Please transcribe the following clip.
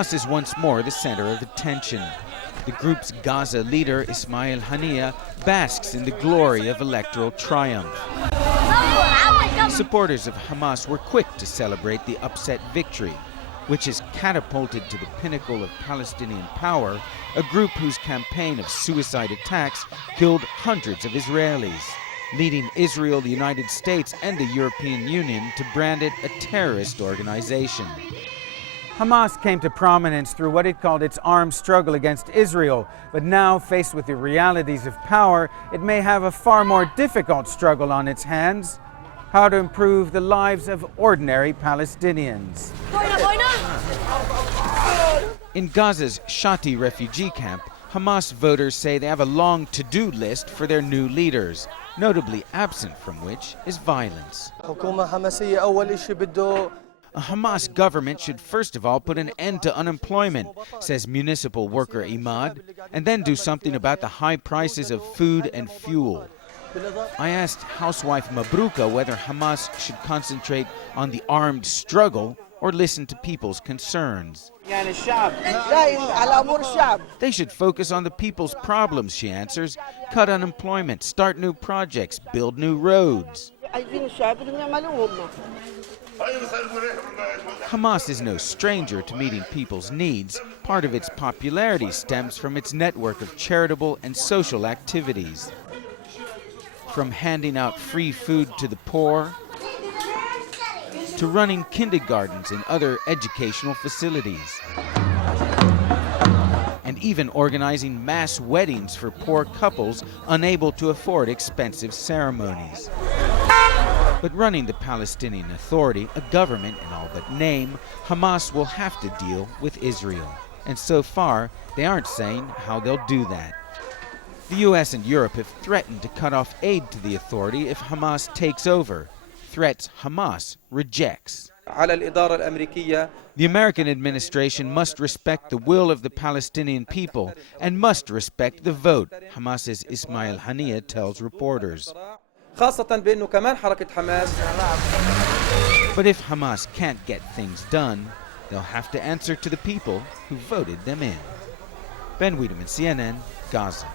Hamas is once more the center of attention. The group's Gaza leader, Ismail Haniyeh, basks in the glory of electoral triumph. Supporters of Hamas were quick to celebrate the upset victory, which has catapulted to the pinnacle of Palestinian power a group whose campaign of suicide attacks killed hundreds of Israelis, leading Israel, the United States, and the European Union to brand it a terrorist organization. Hamas came to prominence through what it called its armed struggle against Israel, but now, faced with the realities of power, it may have a far more difficult struggle on its hands: how to improve the lives of ordinary Palestinians. In Gaza's Shati refugee camp, Hamas voters say they have a long to-do list for their new leaders, notably absent from which is violence. A Hamas government should first of all put an end to unemployment, says municipal worker Imad, and then do something about the high prices of food and fuel. I asked housewife Mabruka whether Hamas should concentrate on the armed struggle or listen to people's concerns. They should focus on the people's problems, she answers. Cut unemployment, start new projects, build new roads. Hamas is no stranger to meeting people's needs. Part of its popularity stems from its network of charitable and social activities. From handing out free food to the poor, to running kindergartens and other educational facilities, and even organizing mass weddings for poor couples unable to afford expensive ceremonies. But running the Palestinian Authority, a government in all but name, Hamas will have to deal with Israel. And so far, they aren't saying how they'll do that. The U.S. and Europe have threatened to cut off aid to the authority if Hamas takes over, threats Hamas rejects. The American administration must respect the will of the Palestinian people and must respect the vote, Hamas's Ismail Haniyeh tells reporters. But if Hamas can't get things done, they'll have to answer to the people who voted them in. Ben Wiedemann, CNN, Gaza.